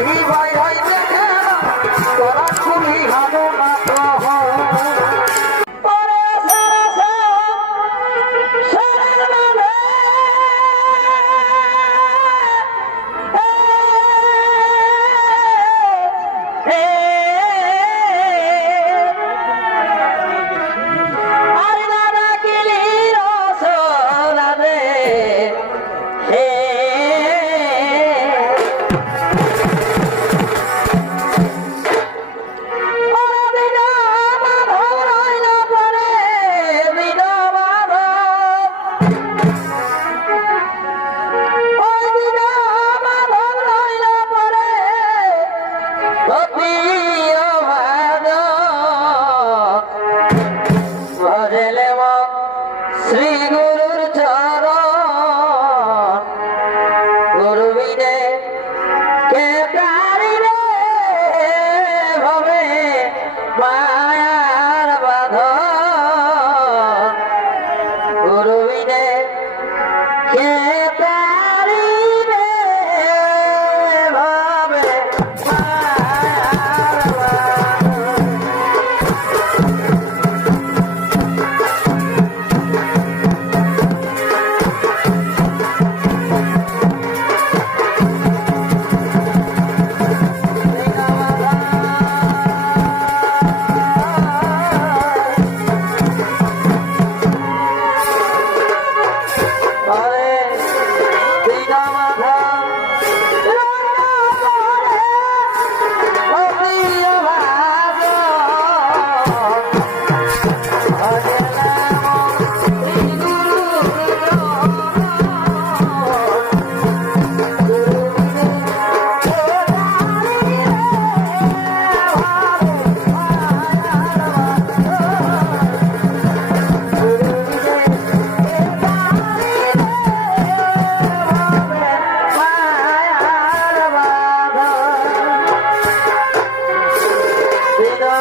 He by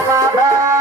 Baba.